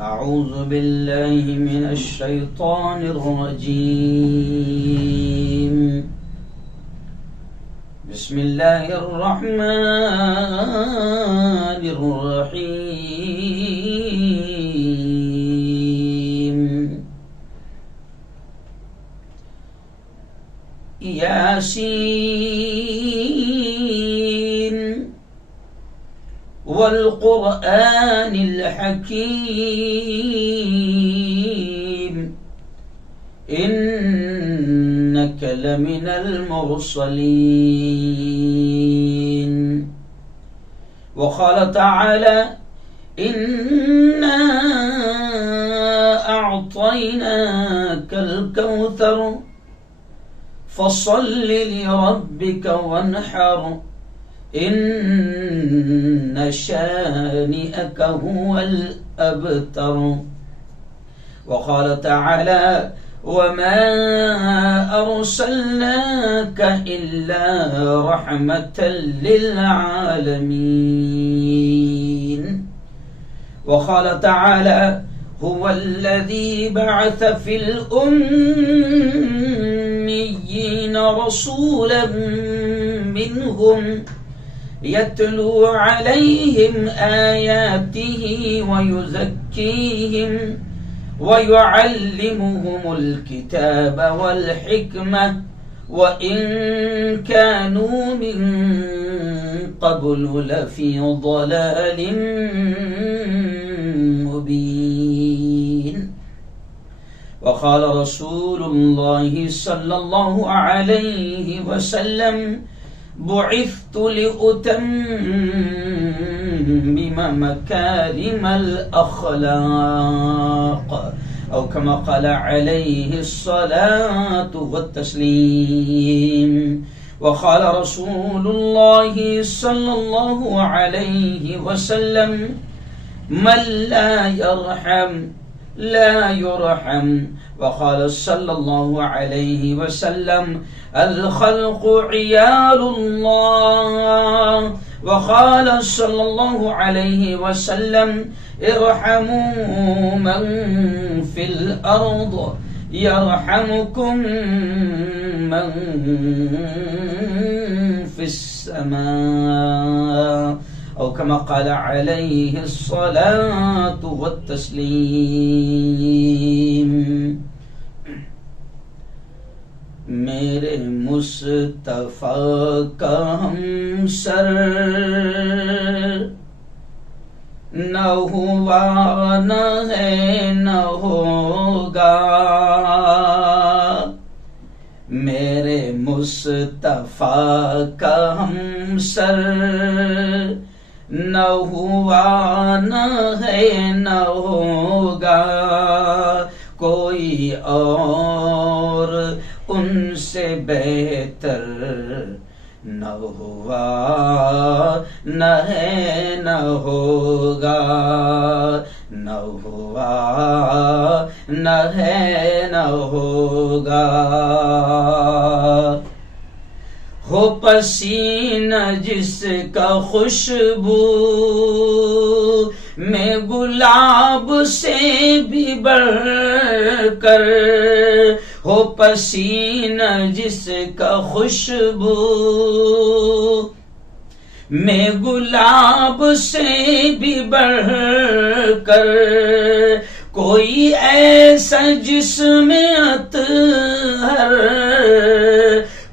أعوذ بالله من الشيطان الرجيم. بسم الله الرحمن الرحيم. ياسين والقرآن الحكيم إنك لمن المرسلين. وقال تعالى إنا أعطيناك الكوثر فصل لربك وانحر إن شانئك هو الأبتر. وقال تعالى وما أرسلناك إلا رحمة للعالمين. وقال تعالى هو الذي بعث في الأميين رسولا منهم يتلو عليهم آياته ويزكيهم ويعلمهم الكتاب والحكمة وإن كانوا من قبل لفي ضلال مبين. وقال رسول الله صلى الله عليه وسلم بعثت لأتمم مكارم الأخلاق أو كما قال عليه الصلاة والتسليم. وقال رسول الله صلى الله عليه وسلم من لا يرحم لا يرحم. وقال صلى الله عليه وسلم الخلق عيال الله. وقال صلى الله عليه وسلم ارحموا من في الأرض يرحمكم من في السماء أو كما قال عليه الصلاة والتسليم. میرے مصطفیٰ کا ہم سر نہ ہوا نہ ہے نہ ہوگا. میرے مصطفیٰ کا ہم سر نہ ہوا نہ ہے نہ ہوگا. کوئی اور ان سے بہتر نہ ہوا نہ ہے نہ ہوگا. نہ ہوا نہ ہے نہ ہوگا. ہو پسینہ جس کا خوشبو میں گلاب سے بھی بڑھ کر. ہو پسینہ جس کا خوشبو میں گلاب سے بھی بڑھ کر. کوئی ایسا جس میں اطہر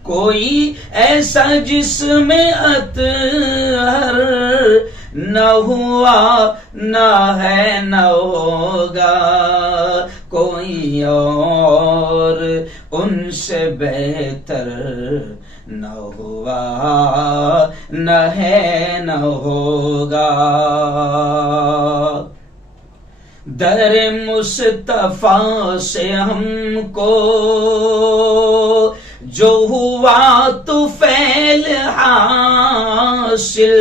کوئی ایسا جس میں اطہر نہ ہوا نہ ہے نہ ہوگا. کوئی اور ان سے بہتر نہ ہوا نہ ہے نہ ہوگا. در مصطفیٰ سے ہم کو جو ہوا تو فیل حاصل.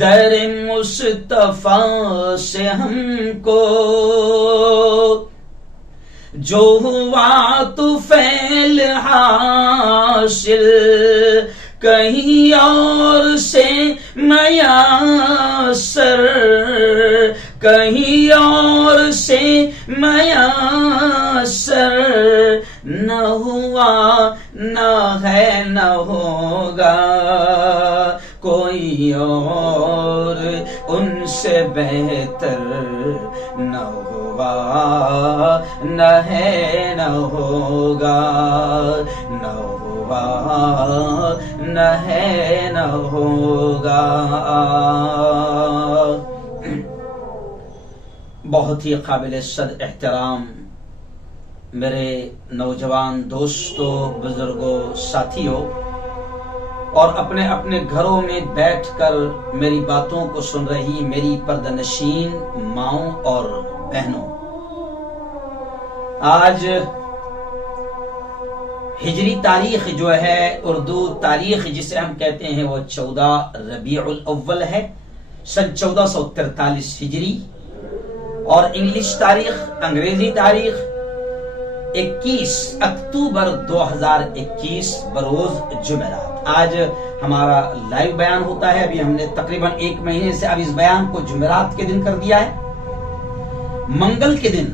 در مصطفیٰ سے ہم کو جو ہوا تو فیل حاصل. کہیں اور سے میسر کہیں اور میسر نہ ہوا نہ ہے نہ ہوگا کوئی اور ان سے بہتر نہ ہوا نہ ہے نہ ہوگا نہ ہوا نہ ہے نہ ہوگا۔ بہت ہی قابل صد احترام میرے نوجوان دوستوں، بزرگوں، ساتھیوں اور اپنے اپنے گھروں میں بیٹھ کر میری باتوں کو سن رہی میری پردنشین ماؤں اور بہنوں، آج ہجری تاریخ جو ہے، اردو تاریخ جسے ہم کہتے ہیں، وہ 14 ربیع الاول ہے، سن 1443 ہجری، اور انگلش تاریخ، انگریزی تاریخ 21 اکتوبر 2021 بروز جمعرات۔ آج ہمارا لائیو بیان ہوتا ہے۔ ابھی ہم نے تقریباً 1 مہینے سے اب اس بیان کو جمعرات کے دن کر دیا ہے۔ منگل کے دن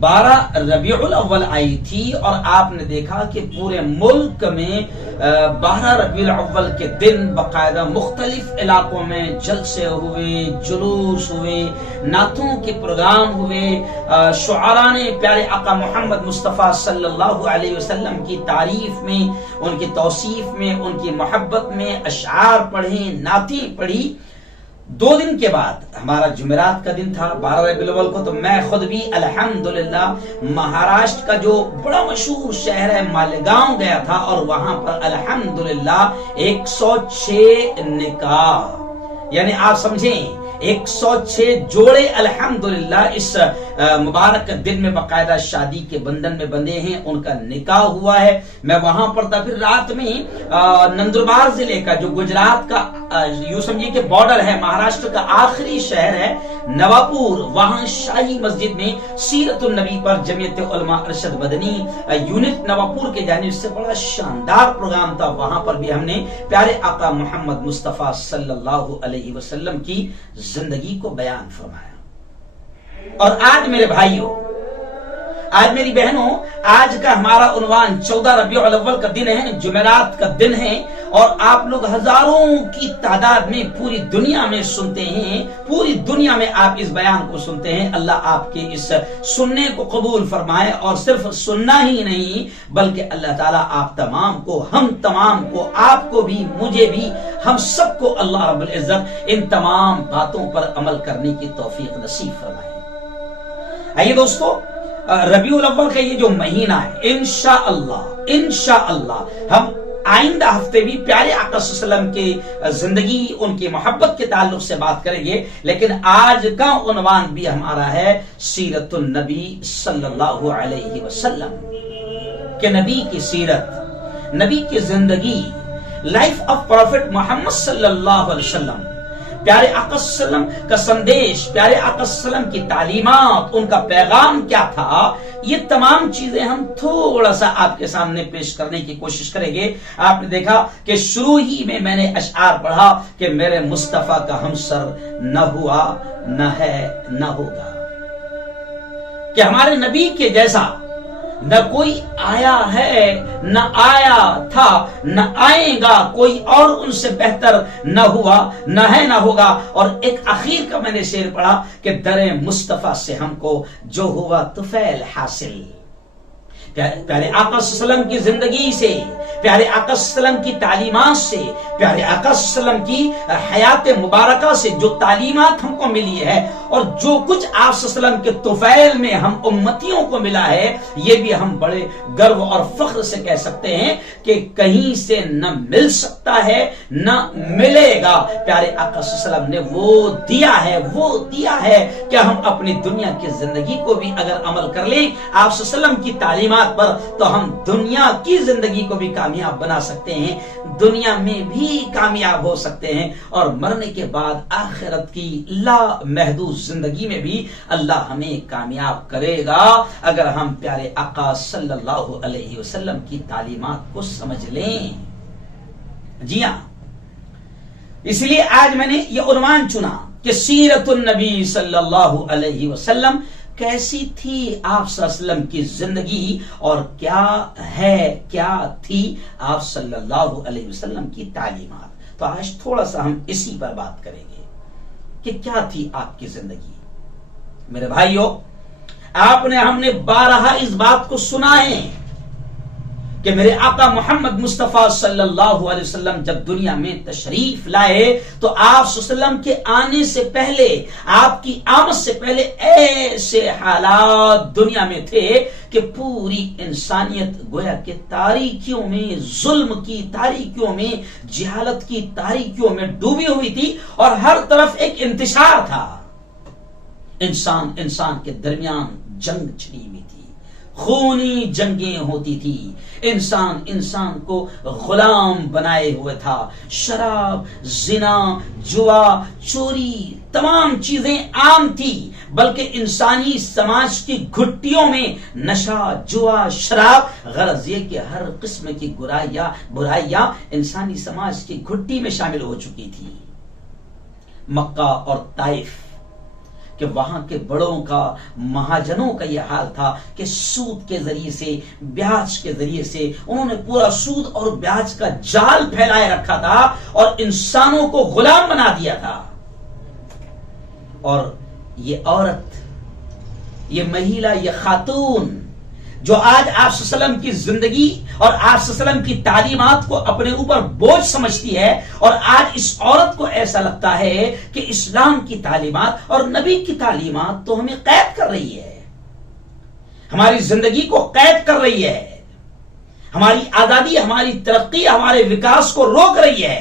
12 ربیع الاول آئی تھی، اور آپ نے دیکھا کہ پورے ملک میں 12 ربیع الاول کے دن باقاعدہ مختلف علاقوں میں جلسے ہوئے، جلوس ہوئے، نعتوں کے پروگرام ہوئے، شعراء نے پیارے آقا محمد مصطفیٰ صلی اللہ علیہ وسلم کی تعریف میں، ان کی توصیف میں، ان کی محبت میں اشعار پڑھی، نعتیں پڑھی۔ 2 دن کے بعد ہمارا جمعرات کا دن تھا 12 ربیع الاول کو، تو میں خود بھی الحمدللہ مہاراشٹر کا جو بڑا مشہور شہر ہے مالیگاؤں گیا تھا، اور وہاں پر الحمدللہ 106 نکاح، یعنی آپ سمجھیں 106 جوڑے الحمدللہ اس مبارک دن میں باقاعدہ شادی کے بندھن میں بندھے ہیں، ان کا نکاح ہوا ہے۔ میں وہاں پر تھا۔ پھر رات میں نندربار ضلع کا جو گجرات کا یوں سمجھیے کہ بارڈر ہے، مہاراشٹر کا آخری شہر ہے نواپور، وہاں شاہی مسجد میں سیرت النبی پر جمعیت علماء ارشد مدنی یونٹ نواپور کے جانب سے بڑا شاندار پروگرام تھا۔ وہاں پر بھی ہم نے پیارے آقا محمد مصطفیٰ صلی اللہ علیہ وسلم کی زندگی کو بیان فرمایا۔ اور آج میرے بھائیوں، آج میری بہنوں، آج کا ہمارا عنوان 14 ربیع الاول کا دن ہے، جمعرات کا دن ہے، اور آپ لوگ ہزاروں کی تعداد میں پوری دنیا میں سنتے ہیں، پوری دنیا میں آپ اس بیان کو سنتے ہیں۔ اللہ آپ کے اس سننے کو قبول فرمائے، اور صرف سننا ہی نہیں بلکہ اللہ تعالیٰ آپ تمام کو، ہم تمام کو، آپ کو بھی، مجھے بھی، ہم سب کو اللہ رب العزت ان تمام باتوں پر عمل کرنے کی توفیق نصیب فرمائے۔ آئیے دوستو، ربیع الاول کا یہ جو مہینہ ہے، انشاءاللہ ہم آئندہ ہفتے بھی پیارے آقا صلی اللہ علیہ وسلم کی زندگی، ان کی محبت کے تعلق سے بات کریں گے، لیکن آج کا عنوان بھی ہمارا ہے سیرت النبی صلی اللہ علیہ وسلم، کہ نبی کی سیرت، نبی کی زندگی، لائف آف پروفٹ محمد صلی اللہ علیہ وسلم، پیارے آقا صلی اللہ علیہ وسلم کا سندیش، پیارے آقا صلی اللہ علیہ وسلم کی تعلیمات، ان کا پیغام کیا تھا، یہ تمام چیزیں ہم تھوڑا سا آپ کے سامنے پیش کرنے کی کوشش کریں گے۔ آپ نے دیکھا کہ شروع ہی میں نے اشعار پڑھا کہ میرے مصطفیٰ کا ہمسر نہ ہوا نہ ہے نہ ہوگا، کہ ہمارے نبی کے جیسا نہ کوئی آیا ہے، نہ آیا تھا، نہ آئے گا، کوئی اور ان سے بہتر نہ ہوا نہ ہے نہ ہوگا۔ اور ایک آخر کا میں نے شعر پڑھا کہ در مصطفیٰ سے ہم کو جو ہوا طفیل حاصل، پیارے آقا صلی اللہ علیہ وسلم کی زندگی سے، پیارے آقا صلی اللہ علیہ وسلم کی تعلیمات سے، پیارے آقا صلی اللہ علیہ وسلم کی حیات مبارکہ سے جو تعلیمات ہم کو ملی ہے، اور جو کچھ آپ صلی اللہ علیہ وسلم کے طفیل میں ہم امتیوں کو ملا ہے، یہ بھی ہم بڑے گرو اور فخر سے کہہ سکتے ہیں کہ کہیں سے نہ مل سکتا ہے نہ ملے گا۔ پیارے آقا صلی اللہ علیہ وسلم نے وہ دیا ہے کہ ہم اپنی دنیا کی زندگی کو بھی اگر عمل کر لیں آپ صلی اللہ علیہ وسلم کی تعلیمات پر، تو ہم دنیا کی زندگی کو بھی کامیاب بنا سکتے ہیں، دنیا میں بھی کامیاب ہو سکتے ہیں، اور مرنے کے بعد آخرت کی لا محدود زندگی میں بھی اللہ ہمیں کامیاب کرے گا اگر ہم پیارے آقا صلی اللہ علیہ وسلم کی تعلیمات کو سمجھ لیں۔ جی ہاں، اس لیے آج میں نے یہ عنوان چنا کہ سیرت النبی صلی اللہ علیہ وسلم، کیسی تھی آپ صلی اللہ علیہ وسلم کی زندگی اور کیا تھی آپ صلی اللہ علیہ وسلم کی تعلیمات. تو آج تھوڑا سا ہم اسی پر بات کریں گے کہ کیا تھی آپ کی زندگی. میرے بھائیوں، ہم نے بارہا اس بات کو سنا ہے کہ میرے آقا محمد مصطفیٰ صلی اللہ علیہ وسلم جب دنیا میں تشریف لائے تو آپ صلی اللہ علیہ وسلم کے آنے سے پہلے، آپ کی آمد سے پہلے ایسے حالات دنیا میں تھے کہ پوری انسانیت گویا کہ تاریکیوں میں، ظلم کی تاریکیوں میں، جہالت کی تاریکیوں میں ڈوبی ہوئی تھی اور ہر طرف ایک انتشار تھا. انسان کے درمیان جنگ چھڑی ہوئی تھی، خونی جنگیں ہوتی تھی، انسان کو غلام بنائے ہوئے تھا. شراب، زنا، جوا، چوری، تمام چیزیں عام تھی، بلکہ انسانی سماج کی گھٹیوں میں نشہ، جوا، شراب، غرض یہ کہ ہر قسم کی برائیاں انسانی سماج کی گھٹی میں شامل ہو چکی تھی. مکہ اور طائف کہ وہاں کے بڑوں کا، مہاجنوں کا یہ حال تھا کہ سود کے ذریعے سے، بیاج کے ذریعے سے انہوں نے پورا سود اور بیاج کا جال پھیلائے رکھا تھا اور انسانوں کو غلام بنا دیا تھا. اور یہ عورت، یہ مہیلا، یہ خاتون جو آج آپ صلی اللہ علیہ وسلم کی زندگی اور آپ صلی اللہ علیہ وسلم کی تعلیمات کو اپنے اوپر بوجھ سمجھتی ہے، اور آج اس عورت کو ایسا لگتا ہے کہ اسلام کی تعلیمات اور نبی کی تعلیمات تو ہمیں قید کر رہی ہے، ہماری زندگی کو قید کر رہی ہے، ہماری آزادی، ہماری ترقی، ہمارے وکاس کو روک رہی ہے.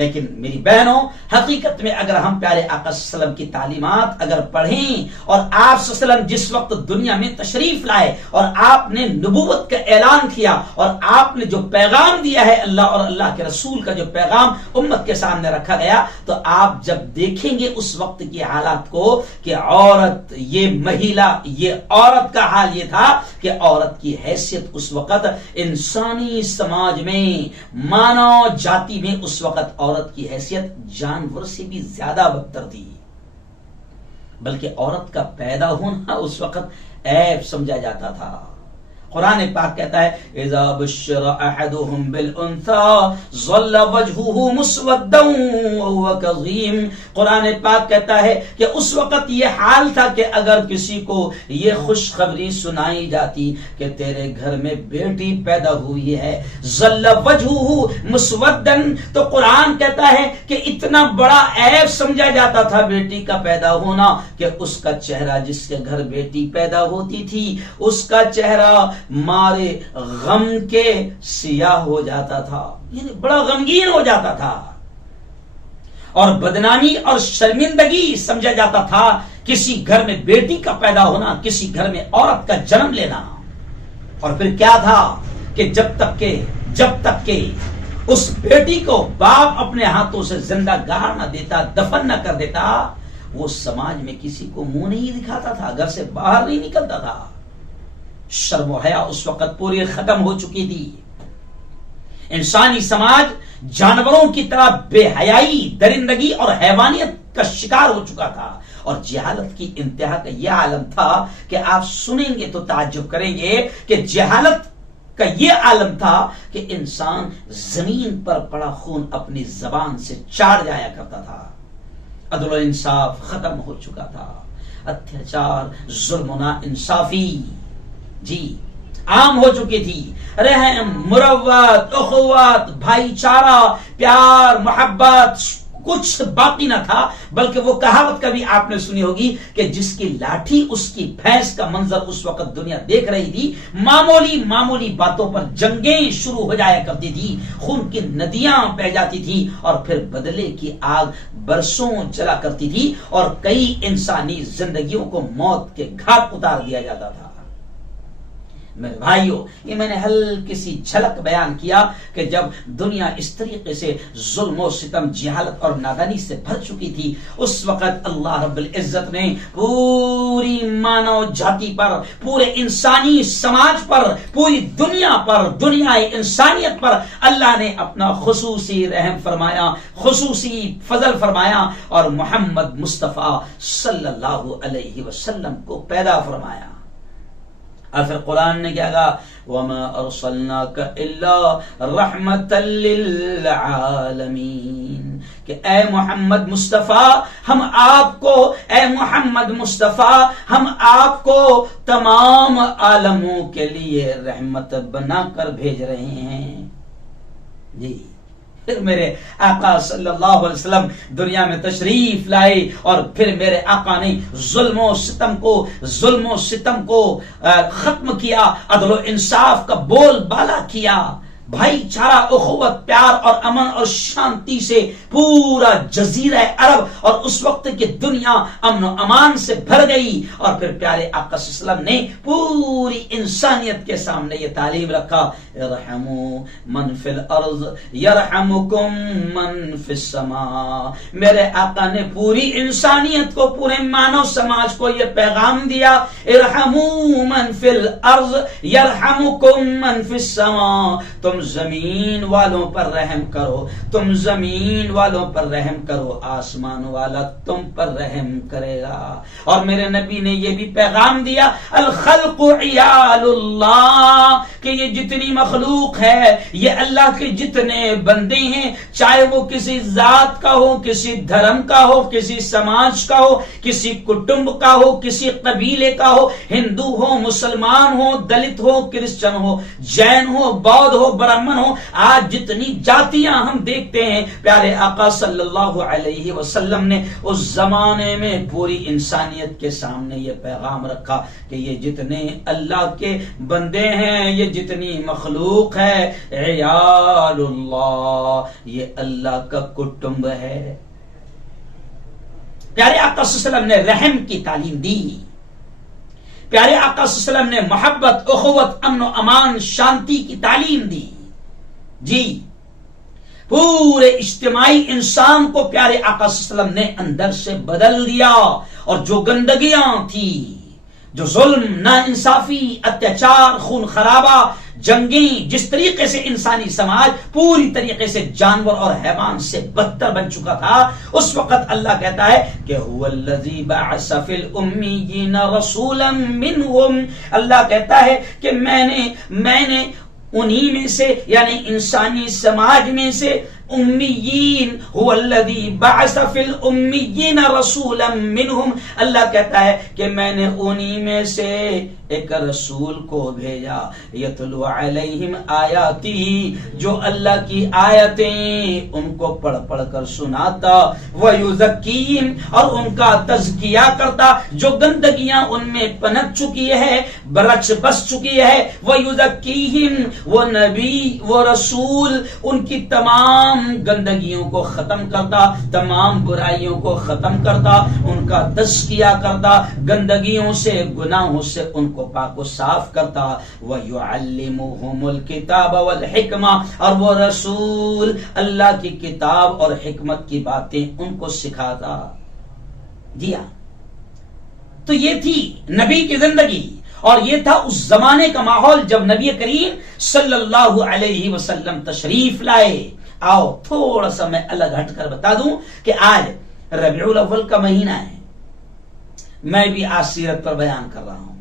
لیکن میری بہنوں، حقیقت میں اگر ہم پیارے آقا صلی اللہ علیہ وسلم کی تعلیمات اگر پڑھیں اور آپ صلی اللہ علیہ وسلم جس وقت دنیا میں تشریف لائے اور آپ نے نبوت کا اعلان کیا اور آپ نے جو پیغام دیا ہے اللہ اور اللہ کے رسول کا جو پیغام امت کے سامنے رکھا گیا، تو آپ جب دیکھیں گے اس وقت کی حالات کو کہ عورت، یہ مہیلا، یہ عورت کا حال یہ تھا کہ عورت کی حیثیت اس وقت انسانی سماج میں، مانو جاتی میں اس وقت عورت کی حیثیت جانور سے بھی زیادہ بدتر تھی. بلکہ عورت کا پیدا ہونا اس وقت عیب سمجھا جاتا تھا. قرآن پاک کہتا ہے اذا بشر احدهم بالانثى ظل وجهه مسودا وهو كظيم. قرآن پاک کہتا ہے کہ اس وقت یہ حال تھا کہ اگر کسی کو یہ خوشخبری سنائی جاتی کہ تیرے گھر میں بیٹی پیدا ہوئی ہے، ظل وجهه مسودا، تو قرآن کہتا ہے کہ اتنا بڑا عیب سمجھا جاتا تھا بیٹی کا پیدا ہونا کہ اس کا چہرہ، جس کے گھر بیٹی پیدا ہوتی تھی، اس کا چہرہ مارے غم کے سیاہ ہو جاتا تھا، یعنی بڑا غمگین ہو جاتا تھا، اور بدنامی اور شرمندگی سمجھا جاتا تھا کسی گھر میں بیٹی کا پیدا ہونا، کسی گھر میں عورت کا جنم لینا. اور پھر کیا تھا کہ جب تک کہ اس بیٹی کو باپ اپنے ہاتھوں سے زندہ گاڑ نہ دیتا، دفن نہ کر دیتا، وہ سماج میں کسی کو منہ نہیں دکھاتا تھا، گھر سے باہر نہیں نکلتا تھا. شرم و حیا اس وقت پوری ختم ہو چکی تھی. انسانی سماج جانوروں کی طرح بے حیائی، درندگی اور حیوانیت کا شکار ہو چکا تھا، اور جہالت کی انتہا کا یہ عالم تھا کہ آپ سنیں گے تو تعجب کریں گے کہ جہالت کا یہ عالم تھا کہ انسان زمین پر پڑا خون اپنی زبان سے چاڑ جایا کرتا تھا. عدل و انصاف ختم ہو چکا تھا، اتیاچار، ظلم و نا انصافی عام ہو چکی تھی. رحم، مروت، اخوت، بھائی چارہ، پیار، محبت کچھ باقی نہ تھا. بلکہ وہ کہاوت کبھی آپ نے سنی ہوگی کہ جس کی لاٹھی اس کی بھینس کا منظر اس وقت دنیا دیکھ رہی تھی. معمولی باتوں پر جنگیں شروع ہو جایا کرتی تھی، خون کی ندیاں بہہ جاتی تھی، اور پھر بدلے کی آگ برسوں جلا کرتی تھی، اور کئی انسانی زندگیوں کو موت کے گھاٹ اتار دیا جاتا تھا. میرے بھائیوں، یہ میں نے ہلکی سی جھلک بیان کیا کہ جب دنیا اس طریقے سے ظلم و ستم، جہالت اور نادانی سے بھر چکی تھی، اس وقت اللہ رب العزت نے پوری مانو جاتی پر، پورے انسانی سماج پر، پوری دنیا پر، دنیا انسانیت پر اللہ نے اپنا خصوصی رحم فرمایا، خصوصی فضل فرمایا اور محمد مصطفیٰ صلی اللہ علیہ وسلم کو پیدا فرمایا۔ اور پھر قرآن نے کیا کہا؟ وَمَا أَرْسَلْنَاكَ إِلَّا رَحْمَةً لِّلْعَالَمِينَ، کہ اے محمد مصطفیٰ، ہم آپ کو، اے محمد مصطفیٰ، ہم آپ کو تمام عالموں کے لیے رحمت بنا کر بھیج رہے ہیں۔ جی، پھر میرے آقا صلی اللہ علیہ وسلم دنیا میں تشریف لائے اور پھر میرے آقا نے ظلم و ستم کو ختم کیا، عدل و انصاف کا بول بالا کیا، بھائی چارہ، اخوت، پیار اور امن اور شانتی سے پورا جزیرہ عرب اور اس وقت کی دنیا امن و امان سے بھر گئی۔ اور پھر پیارے آقا صلی اللہ علیہ وسلم نے پوری انسانیت کے سامنے یہ تعلیم رکھا، ارحموا من فی الارض یرحمکم من فی السماء۔ میرے آقا نے پوری انسانیت کو، پورے مانو سماج کو یہ پیغام دیا، ارحموا من فی الارض یرحمکم من فی السماء، تم زمین والوں پر رحم کرو، تم زمین والوں پر رحم کرو، آسمان والا تم پر رحم کرے گا۔ اور میرے نبی نے یہ بھی پیغام دیا، الخلق عیال اللہ، کہ یہ جتنی مخلوق ہے، یہ اللہ کے جتنے بندے ہیں، چاہے وہ کسی ذات کا ہو، کسی دھرم کا ہو، کسی سماج کا ہو، کسی کٹمب کا ہو، کسی قبیلے کا ہو، ہندو ہو، مسلمان ہو، دلت ہو، کرسچن ہو، جین ہو، بودھ ہو، برہمن ہو، آج جتنی جاتیاں ہم دیکھتے ہیں، پیارے آقا صلی اللہ علیہ وسلم نے اس زمانے میں پوری انسانیت کے سامنے یہ پیغام رکھا کہ یہ جتنے اللہ کے بندے ہیں، یہ جتنی مخلوق ہے، عیال اللہ، یہ اللہ کا کٹمب ہے۔ پیارے آقا صلی اللہ علیہ وسلم نے رحم کی تعلیم دی، پیارے آقا صلی اللہ علیہ وسلم نے محبت، اخوت، امن و امان، شانتی کی تعلیم دی۔ جی، پورے اجتماعی انسان کو پیارے آقا صلی اللہ علیہ وسلم نے اندر سے بدل دیا، اور جو گندگیاں تھی، جو ظلم، ناانصافی، اتیاچار، خون خرابہ، جنگیں، جس طریقے سے انسانی سماج پوری طریقے سے جانور اور حیوان سے بدتر بن چکا تھا، اس وقت اللہ کہتا ہے کہ هو الذی بعث فی الامیین رسولا منہم، اللہ کہتا ہے کہ میں نے انہی میں سے، یعنی انسانی سماج میں سے، امیین، هو الذی بعث فی الامیین رسولا منہم، اللہ کہتا ہے کہ میں نے انہی میں سے ایک رسول کو بھیجا، یتلو علیہم آیاتی، جو اللہ کی آیتیں ان کو پڑھ پڑھ کر سناتا، ویزکیہم، اور ان کا تزکیہ کرتا، جو گندگیاں ان میں پنپ چکی ہے، برچ بس چکی ہے، ویزکیہم، وہ نبی، وہ رسول ان کی تمام گندگیوں کو ختم کرتا، تمام برائیوں کو ختم کرتا، ان کا تزکیہ کرتا، گندگیوں سے، گناہوں سے ان کو پاک و صاف کرتا، وَيُعَلِّمُهُمُ الْكِتَابَ وَالْحِكْمَةَ، اور وہ رسول اللہ کی کتاب اور حکمت کی باتیں ان کو سکھاتا۔ جی ہاں، تو یہ تھی نبی کی زندگی، اور یہ تھا اس زمانے کا ماحول جب نبی کریم صلی اللہ علیہ وسلم تشریف لائے۔ آؤ تھوڑا سا میں الگ ہٹ کر بتا دوں کہ آج ربیع الاول کا مہینہ ہے، میں بھی آج سیرت پر بیان کر رہا ہوں،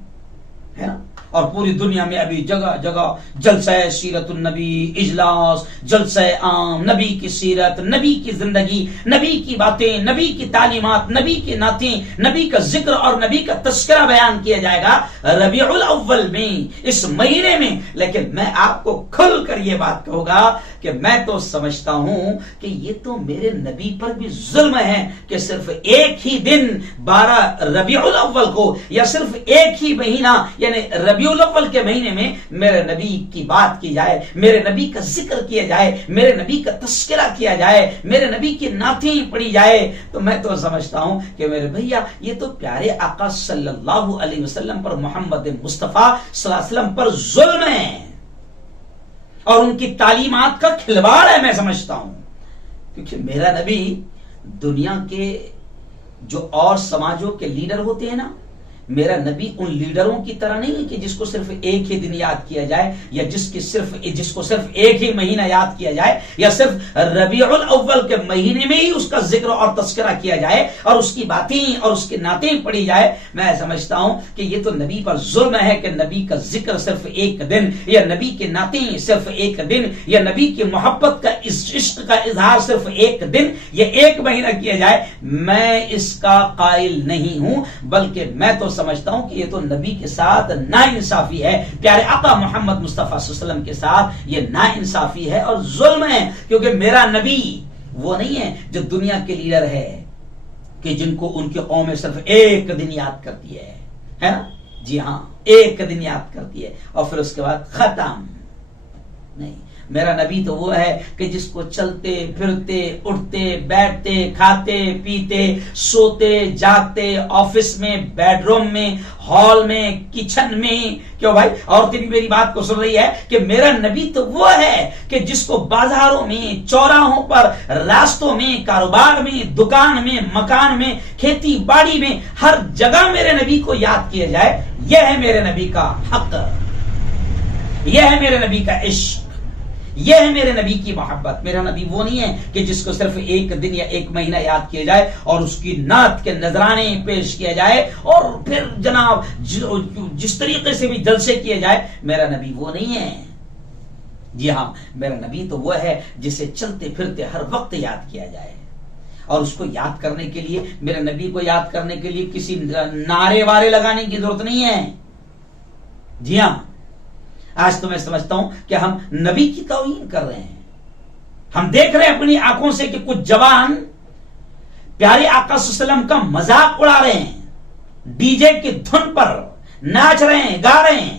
ہے نا، اور پوری دنیا میں ابھی جگہ جگہ جلسہ سیرت النبی، اجلاس، جلسہ عام، نبی کی سیرت، نبی کی زندگی، نبی کی باتیں، نبی کی تعلیمات، نبی کی نعتیں، نبی کا ذکر اور نبی کا تذکرہ بیان کیا جائے گا ربیع الاول میں، اس مہینے میں۔ لیکن میں آپ کو کھل کر یہ بات کہوں گا کہ میں تو سمجھتا ہوں کہ یہ تو میرے نبی پر بھی ظلم ہے کہ صرف ایک ہی دن 12 ربیع الاول کو، یا صرف ایک ہی مہینہ یعنی ربیع ربیع الاول کے مہینے میں میرے نبی کی بات کی جائے، میرے نبی کا ذکر کیا جائے، میرے نبی کا تذکرہ کیا جائے، میرے نبی کی نعتیں پڑھی جائے، تو میں تو سمجھتا ہوں کہ میرے بھیا یہ تو پیارے آقا صلی اللہ علیہ وسلم پر، محمد مصطفیٰ صلی اللہ علیہ وسلم پر ظلم ہے اور ان کی تعلیمات کا کھلواڑ ہے، میں سمجھتا ہوں. کیونکہ میرا نبی دنیا کے جو اور سماجوں کے لیڈر ہوتے ہیں نا، میرا نبی ان لیڈروں کی طرح نہیں کہ جس کو صرف ایک ہی دن یاد کیا جائے، یا جس کو صرف ایک ہی مہینہ یاد کیا جائے، یا صرف ربیع الاول کے مہینے میں ہی اس کا ذکر اور تذکرہ کیا جائے اور اس کی باتیں اور اس کی نعتیں پڑھی جائے. میں سمجھتا ہوں کہ یہ تو نبی پر ظلم ہے کہ نبی کا ذکر صرف ایک دن، یا نبی کی نعتیں صرف ایک دن، یا نبی کی محبت کا عشق کا اظہار صرف ایک دن یا ایک مہینہ کیا جائے. میں اس کا قائل نہیں ہوں، بلکہ میں تو سمجھتا ہوں کہ یہ تو نبی کے ساتھ ناانصافی ہے، پیارے آقا محمد مصطفیٰ صلی اللہ علیہ وسلم کے ساتھ یہ ناانصافی ہے اور ظلم ہے. کیونکہ میرا نبی وہ نہیں ہے جو دنیا کے لیڈر ہے کہ جن کو ان کی قوم صرف ایک دن یاد کرتی ہے نا، جی ہاں ایک دن یاد کرتی ہے اور پھر اس کے بعد ختم. نہیں، میرا نبی تو وہ ہے کہ جس کو چلتے پھرتے اٹھتے بیٹھتے کھاتے پیتے سوتے جاگتے، آفس میں، بیڈ روم میں، ہال میں، کچن میں. کیوں بھائی عورتیں بھی میری بات کو سن رہی ہے کہ میرا نبی تو وہ ہے کہ جس کو بازاروں میں، چوراہوں پر، راستوں میں، کاروبار میں، دکان میں، مکان میں، کھیتی باڑی میں، ہر جگہ میرے نبی کو یاد کیا جائے. یہ ہے میرے نبی کا حق، یہ ہے میرے نبی کا عشق، یہ ہے میرے نبی کی محبت. میرا نبی وہ نہیں ہے کہ جس کو صرف ایک دن یا ایک مہینہ یاد کیا جائے اور اس کی نعت کے نذرانے پیش کیا جائے اور پھر جناب جس طریقے سے بھی جلسے کیے جائے. میرا نبی وہ نہیں ہے. جی ہاں، میرا نبی تو وہ ہے جسے چلتے پھرتے ہر وقت یاد کیا جائے. اور اس کو یاد کرنے کے لیے، میرے نبی کو یاد کرنے کے لیے کسی نعرے وارے لگانے کی ضرورت نہیں ہے. جی ہاں، آج تو میں سمجھتا ہوں کہ ہم نبی کی توہین کر رہے ہیں. ہم دیکھ رہے ہیں اپنی آنکھوں سے کہ کچھ جوان پیارے آقا صلی اللہ علیہ وسلم کا مذاق اڑا رہے ہیں، ڈی جے کی دھن پر ناچ رہے ہیں، گا رہے ہیں.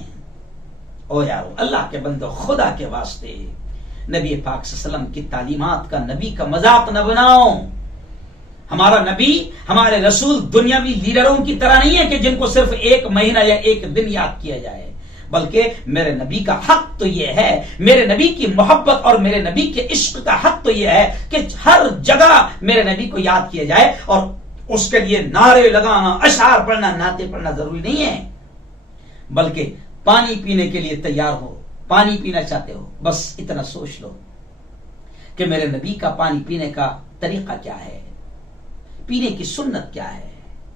او یارو، اللہ کے بندو، خدا کے واسطے نبی پاک صلی اللہ علیہ وسلم کی تعلیمات کا، نبی کا مذاق نہ بناؤ. ہمارا نبی، ہمارے رسول دنیاوی لیڈروں کی طرح نہیں ہے کہ جن کو صرف ایک مہینہ یا ایک دن یاد کیا جائے. بلکہ میرے نبی کا حق تو یہ ہے، میرے نبی کی محبت اور میرے نبی کے عشق کا حق تو یہ ہے کہ ہر جگہ میرے نبی کو یاد کیا جائے. اور اس کے لیے نعرے لگانا، اشعار پڑھنا، نعتیں پڑھنا ضروری نہیں ہے، بلکہ پانی پینے کے لیے تیار ہو، پانی پینا چاہتے ہو، بس اتنا سوچ لو کہ میرے نبی کا پانی پینے کا طریقہ کیا ہے، پینے کی سنت کیا ہے.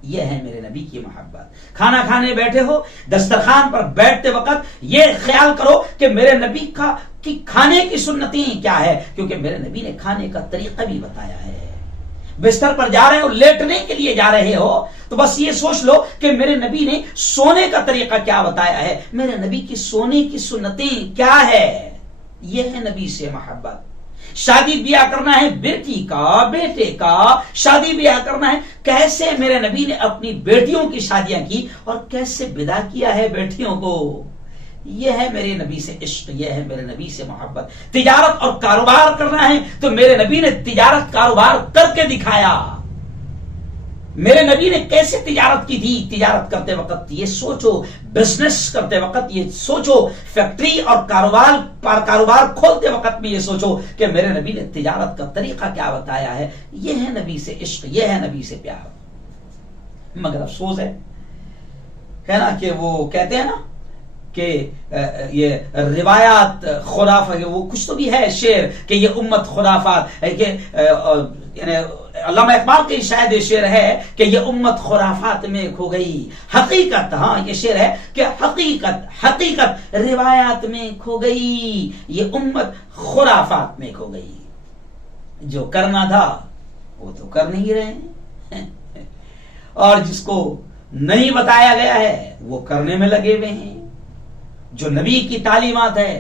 یہ ہے میرے نبی کی محبت. کھانا کھانے بیٹھے ہو، دسترخوان پر بیٹھتے وقت یہ خیال کرو کہ میرے نبی کا کی کھانے کی سنتیں کیا ہے، کیونکہ میرے نبی نے کھانے کا طریقہ بھی بتایا ہے. بستر پر جا رہے ہو، لیٹنے کے لیے جا رہے ہو، تو بس یہ سوچ لو کہ میرے نبی نے سونے کا طریقہ کیا بتایا ہے، میرے نبی کی سونے کی سنتیں کیا ہے. یہ ہے نبی سے محبت. شادی بیاہ کرنا ہے بیٹی کا، بیٹے کا، شادی بیاہ کرنا ہے، کیسے میرے نبی نے اپنی بیٹیوں کی شادیاں کی اور کیسے ودا کیا ہے بیٹیوں کو. یہ ہے میرے نبی سے عشق، یہ ہے میرے نبی سے محبت. تجارت اور کاروبار کرنا ہے تو میرے نبی نے تجارت کاروبار کر کے دکھایا. میرے نبی نے کیسے تجارت کی تھی. تجارت کرتے وقت یہ سوچو، بزنس کرتے وقت یہ سوچو، فیکٹری اور کاروبار کھولتے وقت میں یہ سوچو کہ میرے نبی نے تجارت کا طریقہ کیا بتایا ہے. یہ ہے نبی سے عشق، یہ ہے نبی سے پیار. مگر افسوس ہے نا کہ وہ کہتے ہیں نا کہ یہ روایات خرافات، وہ کچھ تو بھی ہے شعر کہ یہ امت خرافات ہے، کہ یعنی علامہ اقبال کے شاید یہ شعر ہے کہ یہ امت خرافات میں کھو گئی. حقیقت، ہاں یہ شعر ہے کہ حقیقت روایات میں کھو گئی، یہ امت خرافات میں کھو گئی. جو کرنا تھا وہ تو کر نہیں رہے ہیں، اور جس کو نہیں بتایا گیا ہے وہ کرنے میں لگے ہوئے ہیں. جو نبی کی تعلیمات ہے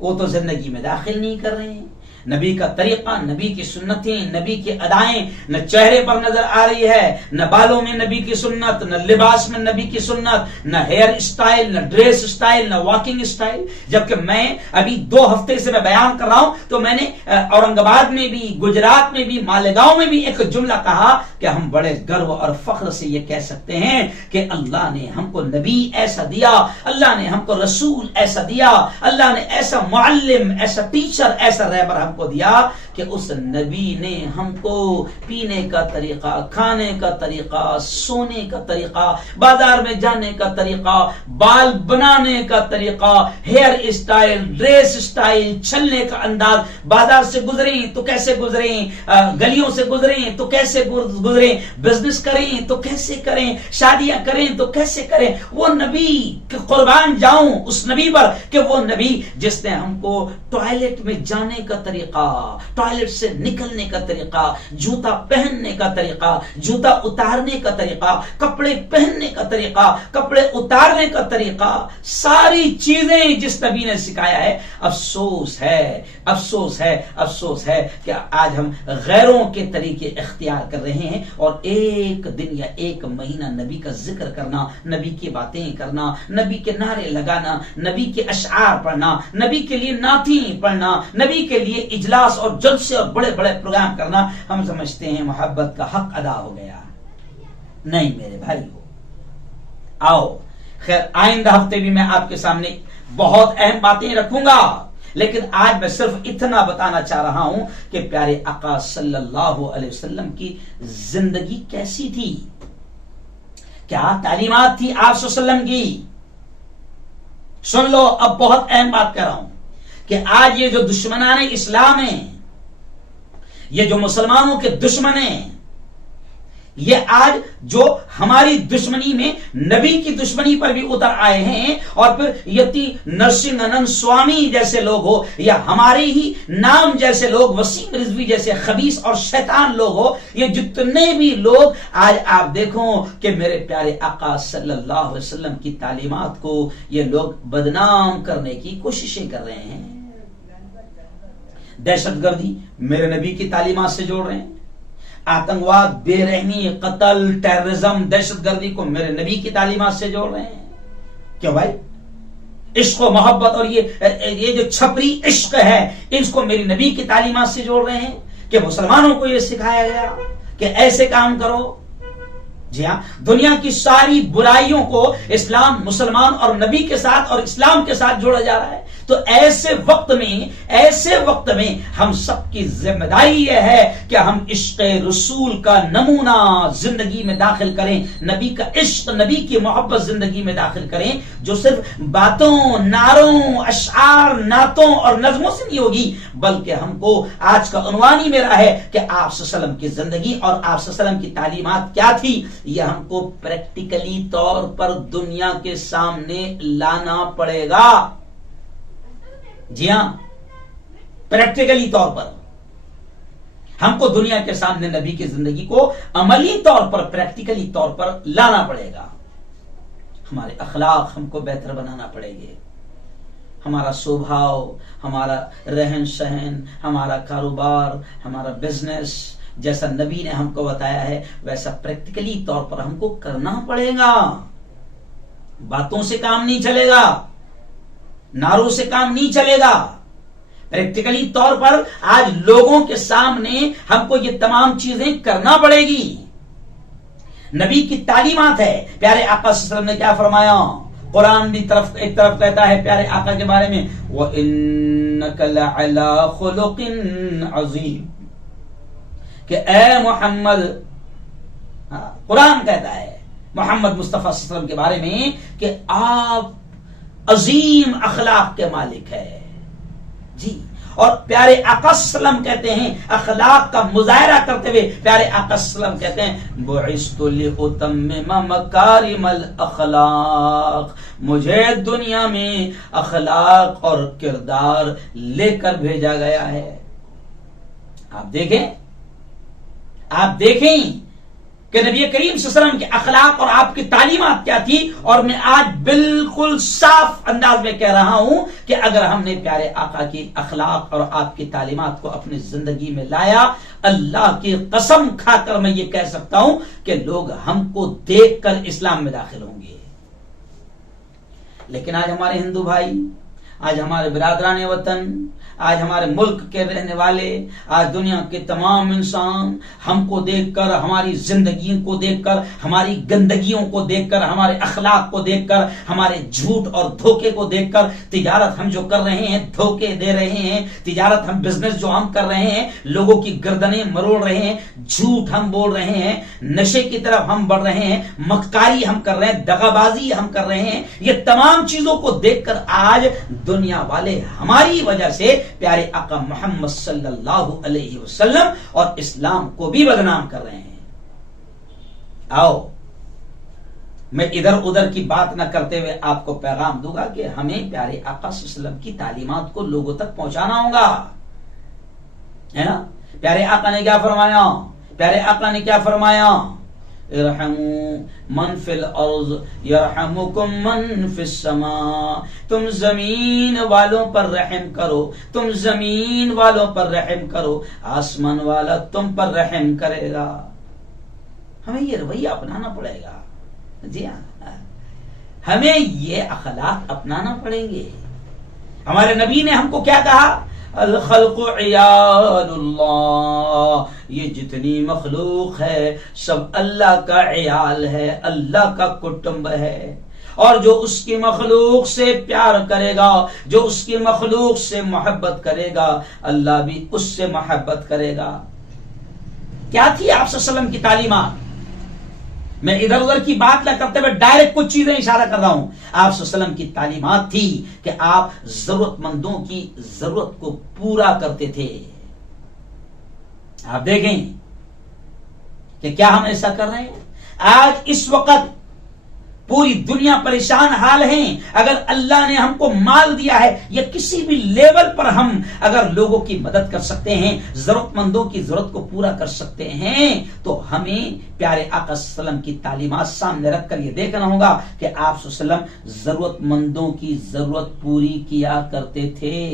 وہ تو زندگی میں داخل نہیں کر رہے ہیں. نبی کا طریقہ، نبی کی سنتیں، نبی کی ادائیں نہ چہرے پر نظر آ رہی ہے، نہ بالوں میں نبی کی سنت، نہ لباس میں نبی کی سنت، نہ ہیئر سٹائل، نہ ڈریس سٹائل، نہ واکنگ سٹائل. جبکہ میں ابھی 2 ہفتے سے میں بیان کر رہا ہوں تو میں نے اورنگ آباد میں بھی، گجرات میں بھی، مالیگاؤں میں بھی ایک جملہ کہا کہ ہم بڑے گرو اور فخر سے یہ کہہ سکتے ہیں کہ اللہ نے ہم کو نبی ایسا دیا، اللہ نے ہم کو رسول ایسا دیا، اللہ نے ایسا معلم، ایسا ٹیچر، ایسا رہبر ہم کو دیا کہ اس نبی نے ہم کو پینے کا طریقہ، کھانے کا طریقہ، سونے کا طریقہ، بازار میں جانے کا طریقہ، بال بنانے کا طریقہ، ہیئر سٹائل، ڈریس سٹائل، چلنے کا انداز، بازار سے گزریں تو کیسے گزریں، گلیوں سے گزریں تو کیسے گزریں، بزنس کریں تو کیسے کریں، شادیاں کریں تو کیسے کریں. وہ نبی قربان جاؤں اس نبی پر کہ وہ نبی جس نے ہم کو ٹوائلٹ میں جانے کا طریقہ، ٹوائلٹ سے نکلنے کا طریقہ، جوتا پہننے کا طریقہ، جوتا اتارنے کا طریقہ، کپڑے پہننے کا طریقہ، کپڑے اتارنے کا طریقہ، ساری چیزیں جس نبی نے سکھایا ہے. افسوس ہے، افسوس ہے، افسوس ہے کہ آج ہم غیروں کے طریقے اختیار کر رہے ہیں اور ایک دن یا ایک مہینہ نبی کا ذکر کرنا، نبی کی باتیں کرنا، نبی کے نعرے لگانا، نبی کے اشعار پڑھنا، نبی کے لیے نعتیں پڑھنا، نبی کے لیے اجلاس اور جلسے اور بڑے بڑے پروگرام کرنا، ہم سمجھتے ہیں محبت کا حق ادا ہو گیا. نہیں میرے بھائی ہو، آؤ خیر آئندہ ہفتے بھی میں آپ کے سامنے بہت اہم باتیں رکھوں گا، لیکن آج میں صرف اتنا بتانا چاہ رہا ہوں کہ پیارے آقا صلی اللہ علیہ وسلم کی زندگی کیسی تھی، کیا تعلیمات تھی آپ صلی اللہ علیہ وسلم کی. سن لو، اب بہت اہم بات کر رہا ہوں کہ آج یہ جو دشمنان اسلام ہیں، یہ جو مسلمانوں کے دشمن ہیں، یہ آج جو ہماری دشمنی میں نبی کی دشمنی پر بھی اتر آئے ہیں، اور پھر یتی نرسنگھ سوامی جیسے لوگ ہو یا ہمارے ہی نام جیسے لوگ، وسیم رضوی جیسے خبیث اور شیطان لوگ ہو، یہ جتنے بھی لوگ آج آپ دیکھو کہ میرے پیارے آقا صلی اللہ علیہ وسلم کی تعلیمات کو یہ لوگ بدنام کرنے کی کوششیں کر رہے ہیں. دہشت گردی میرے نبی کی تعلیمات سے جوڑ رہے ہیں، آتنکواد، بے رحمی، قتل، ٹیررزم، دہشت گردی کو میرے نبی کی تعلیمات سے جوڑ رہے ہیں. کیوں بھائی؟ عشق و محبت اور یہ جو چھپری عشق ہے، اس کو میری نبی کی تعلیمات سے جوڑ رہے ہیں کہ مسلمانوں کو یہ سکھایا گیا کہ ایسے کام کرو. جی ہاں، دنیا کی ساری برائیوں کو اسلام، مسلمان اور نبی کے ساتھ اور اسلام کے ساتھ جوڑا جا رہا ہے. تو ایسے وقت میں ہم سب کی ذمہ داری یہ ہے کہ ہم عشق رسول کا نمونہ زندگی میں داخل کریں، نبی کا عشق، نبی کی محبت زندگی میں داخل کریں، جو صرف باتوں، نعروں، اشعار، نعتوں اور نظموں سے نہیں ہوگی، بلکہ ہم کو آج کا عنوان ہی میرا ہے کہ آپ صلی اللہ علیہ وسلم کی زندگی اور آپ صلی اللہ علیہ وسلم کی تعلیمات کیا تھی، یہ ہم کو پریکٹیکلی طور پر دنیا کے سامنے لانا پڑے گا. جی ہاں، پریکٹیکلی طور پر ہم کو دنیا کے سامنے نبی کی زندگی کو عملی طور پر، پریکٹیکلی طور پر لانا پڑے گا. ہمارے اخلاق ہم کو بہتر بنانا پڑے گے، ہمارا سوبھاؤ، ہمارا رہن سہن، ہمارا کاروبار، ہمارا بزنس جیسا نبی نے ہم کو بتایا ہے ویسا پریکٹیکلی طور پر ہم کو کرنا پڑے گا. باتوں سے کام نہیں چلے گا، نعروں سے کام نہیں چلے گا. پریکٹیکلی طور پر آج لوگوں کے سامنے ہم کو یہ تمام چیزیں کرنا پڑے گی. نبی کی تعلیمات ہے. پیارے آقا صلی اللہ علیہ وسلم نے کیا فرمایا؟ قرآن بھی ایک طرف کہتا ہے پیارے آقا کے بارے میں وَإِنَّكَ لَعَلَىٰ خُلُقٍ عَظِيمٍ، کہ اے محمد، قرآن کہتا ہے محمد مصطفیٰ صلی اللہ علیہ وسلم کے بارے میں کہ آپ عظیم اخلاق کے مالک ہے. جی، اور پیارے آقا صلی اللہ علیہ وسلم کہتے ہیں اخلاق کا مظاہرہ کرتے ہوئے، پیارے آقا صلی اللہ علیہ وسلم کہتے ہیں بعثت لأتمم مکارم الاخلاق، مجھے دنیا میں اخلاق اور کردار لے کر بھیجا گیا ہے. آپ دیکھیں کہ نبی کریم صلی اللہ علیہ وسلم کے اخلاق اور آپ کی تعلیمات کیا تھی، اور میں آج بالکل صاف انداز میں کہہ رہا ہوں کہ اگر ہم نے پیارے آقا کی اخلاق اور آپ کی تعلیمات کو اپنی زندگی میں لایا، اللہ کی قسم کھا کر میں یہ کہہ سکتا ہوں کہ لوگ ہم کو دیکھ کر اسلام میں داخل ہوں گے۔ لیکن آج ہمارے ہندو بھائی، آج ہمارے برادران وطن، آج ہمارے ملک کے رہنے والے، آج دنیا کے تمام انسان ہم کو دیکھ کر، ہماری زندگیوں کو دیکھ کر، ہماری گندگیوں کو دیکھ کر، ہمارے اخلاق کو دیکھ کر، ہمارے جھوٹ اور دھوکے کو دیکھ کر، تجارت ہم جو کر رہے ہیں، دھوکے دے رہے ہیں، تجارت ہم بزنس جو ہم کر رہے ہیں، لوگوں کی گردنیں مروڑ رہے ہیں، جھوٹ ہم بول رہے ہیں، نشے کی طرف ہم بڑھ رہے ہیں، مکاری ہم کر رہے ہیں، دغابازی ہم کر رہے ہیں، یہ تمام چیزوں کو دیکھ کر آج دنیا والے ہماری وجہ سے پیارے آقا محمد صلی اللہ علیہ وسلم اور اسلام کو بھی بدنام کر رہے ہیں۔ آؤ میں ادھر ادھر کی بات نہ کرتے ہوئے آپ کو پیغام دوں گا کہ ہمیں پیارے آقا صلی اللہ علیہ وسلم کی تعلیمات کو لوگوں تک پہنچانا ہوگا، ہے نا؟ پیارے آقا نے کیا فرمایا؟ پیارے آقا نے کیا فرمایا؟ ارحموا من فی الارض یرحمکم من فی السماء، تم زمین والوں پر رحم کرو، تم زمین والوں پر رحم کرو، آسمان والا تم پر رحم کرے گا۔ ہمیں یہ رویہ اپنانا پڑے گا، جی ہاں، ہمیں یہ اخلاق اپنانا پڑیں گے۔ ہمارے نبی نے ہم کو کیا کہا؟ الخلق عیال اللہ، یہ جتنی مخلوق ہے سب اللہ کا عیال ہے، اللہ کا کٹمب ہے، اور جو اس کی مخلوق سے پیار کرے گا، جو اس کی مخلوق سے محبت کرے گا، اللہ بھی اس سے محبت کرے گا۔ کیا تھی آپ صلی اللہ علیہ وسلم کی تعلیمات؟ میں ادھر ادھر کی بات نہ کرتے ہوئے ڈائریکٹ کچھ چیزیں اشارہ کر رہا ہوں۔ آپ صلی اللہ علیہ وسلم کی تعلیمات تھی کہ آپ ضرورت مندوں کی ضرورت کو پورا کرتے تھے۔ آپ دیکھیں کہ کیا ہم ایسا کر رہے ہیں؟ آج اس وقت پوری دنیا پریشان حال ہیں۔ اگر اللہ نے ہم کو مال دیا ہے یا کسی بھی لیول پر ہم اگر لوگوں کی مدد کر سکتے ہیں، ضرورت مندوں کی ضرورت کو پورا کر سکتے ہیں، تو ہمیں پیارے آقا صلی اللہ علیہ وسلم کی تعلیمات سامنے رکھ کر یہ دیکھنا ہوگا کہ آپ صلی اللہ علیہ وسلم ضرورت مندوں کی ضرورت پوری کیا کرتے تھے۔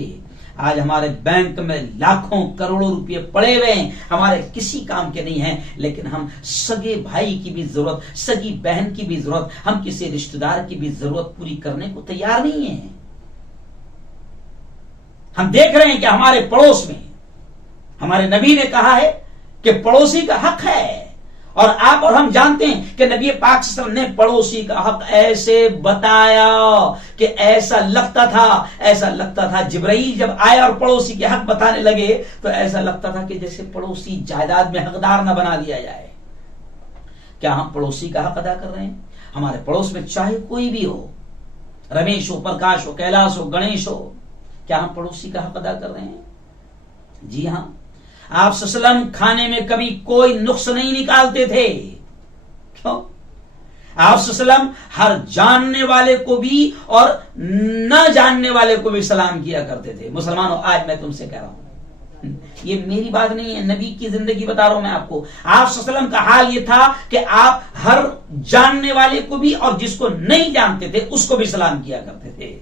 آج ہمارے بینک میں لاکھوں کروڑوں روپے پڑے ہوئے ہیں، ہمارے کسی کام کے نہیں ہیں، لیکن ہم سگے بھائی کی بھی ضرورت، سگی بہن کی بھی ضرورت، ہم کسی رشتہ دار کی بھی ضرورت پوری کرنے کو تیار نہیں ہیں۔ ہم دیکھ رہے ہیں کہ ہمارے پڑوس میں ہمارے نبی نے کہا ہے کہ پڑوسی کا حق ہے، اور آپ اور ہم جانتے ہیں کہ نبی پاک صلی اللہ علیہ وسلم نے پڑوسی کا حق ایسے بتایا کہ ایسا لگتا تھا جبرائیل جب آئے اور پڑوسی کے حق بتانے لگے تو ایسا لگتا تھا کہ جیسے پڑوسی جائیداد میں حقدار نہ بنا دیا جائے۔ کیا ہم پڑوسی کا حق ادا کر رہے ہیں؟ ہمارے پڑوس میں چاہے کوئی بھی ہو، رمیش ہو، پرکاش ہو، کیلاش ہو، گنیش ہو، کیا ہم پڑوسی کا حق ادا کر رہے ہیں؟ جی ہاں۔ آپ صلی اللہ علیہ وسلم کھانے میں کبھی کوئی نقص نہیں نکالتے تھے۔ کیوں؟ آپ صلی اللہ علیہ وسلم ہر جاننے والے کو بھی اور نہ جاننے والے کو بھی سلام کیا کرتے تھے۔ مسلمانوں، آج میں تم سے کہہ رہا ہوں، یہ میری بات نہیں ہے، نبی کی زندگی بتا رہا ہوں میں آپ کو۔ آپ صلی اللہ علیہ وسلم کا حال یہ تھا کہ آپ ہر جاننے والے کو بھی اور جس کو نہیں جانتے تھے اس کو بھی سلام کیا کرتے تھے۔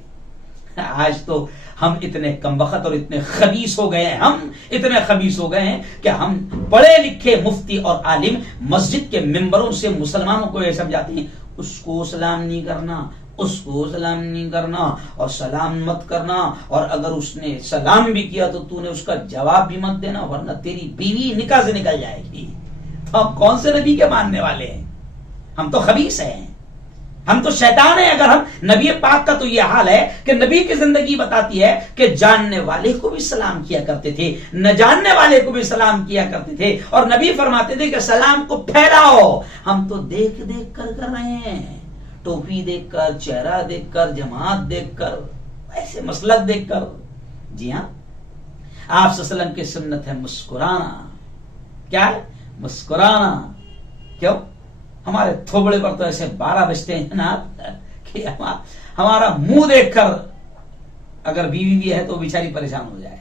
آج تو ہم اتنے کم وقت اور اتنے خبیث ہو گئے ہیں، کہ ہم پڑھے لکھے مفتی اور عالم مسجد کے ممبروں سے مسلمانوں کو یہ سمجھاتے ہیں اس کو سلام نہیں کرنا، اس کو سلام نہیں کرنا اور سلام مت کرنا، اور اگر اس نے سلام بھی کیا تو نے اس کا جواب بھی مت دینا ورنہ تیری بیوی نکاح سے نکل جائے گی۔ تو ہم کون سے نبی کے ماننے والے ہیں؟ ہم تو خبیث ہیں، ہم تو شیطان ہیں۔ اگر ہم نبی پاک کا تو یہ حال ہے کہ نبی کی زندگی بتاتی ہے کہ جاننے والے کو بھی سلام کیا کرتے تھے، نہ جاننے والے کو بھی سلام کیا کرتے تھے، اور نبی فرماتے تھے کہ سلام کو پھیلاؤ۔ ہم تو دیکھ کر رہے ہیں، ٹوپی دیکھ کر، چہرہ دیکھ کر، جماعت دیکھ کر، ایسے مسلک دیکھ کر۔ جی ہاں، آپ صلی اللہ علیہ وسلم کی سنت ہے مسکرانا۔ کیا ہے؟ مسکرانا۔ کیوں؟ ہمارے تھوبڑے پر تو ایسے 12 بجتے ہیں نا کہ ہمارا منہ دیکھ کر اگر بیوی بھی ہے تو بیچاری پریشان ہو جائے،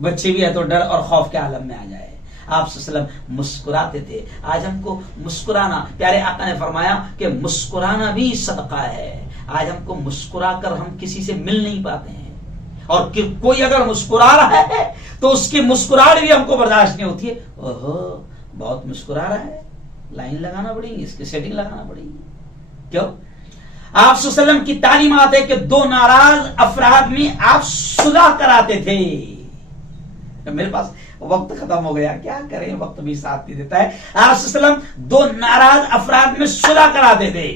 بچے بھی ہے تو ڈر اور خوف کے عالم میں آ جائے۔ آپ صلی اللہ علیہ وسلم مسکراتے تھے. آج ہم کو مسکرانا، پیارے آقا نے فرمایا کہ مسکرانا بھی صدقہ ہے. آج ہم کو مسکرا کر ہم کسی سے مل نہیں پاتے ہیں، اور کوئی اگر مسکرا رہا ہے تو اس کی مسکراہٹ بھی ہم کو برداشت نہیں ہوتی ہے. اوہو بہت مسکرا رہا ہے، لائن لگانا پڑے گی، اس کی سیٹنگ لگانا پڑے گی. کیوں؟ آپ صلی اللہ علیہ وسلم کی تعلیمات ہے کہ دو ناراض افراد میں آپ صلح کراتے تھے. میرے پاس وقت ختم ہو گیا، کیا کریں، وقت بھی ساتھ نہیں دیتا ہے. آپ صلی اللہ علیہ وسلم دو ناراض افراد میں صلح کراتے تھے.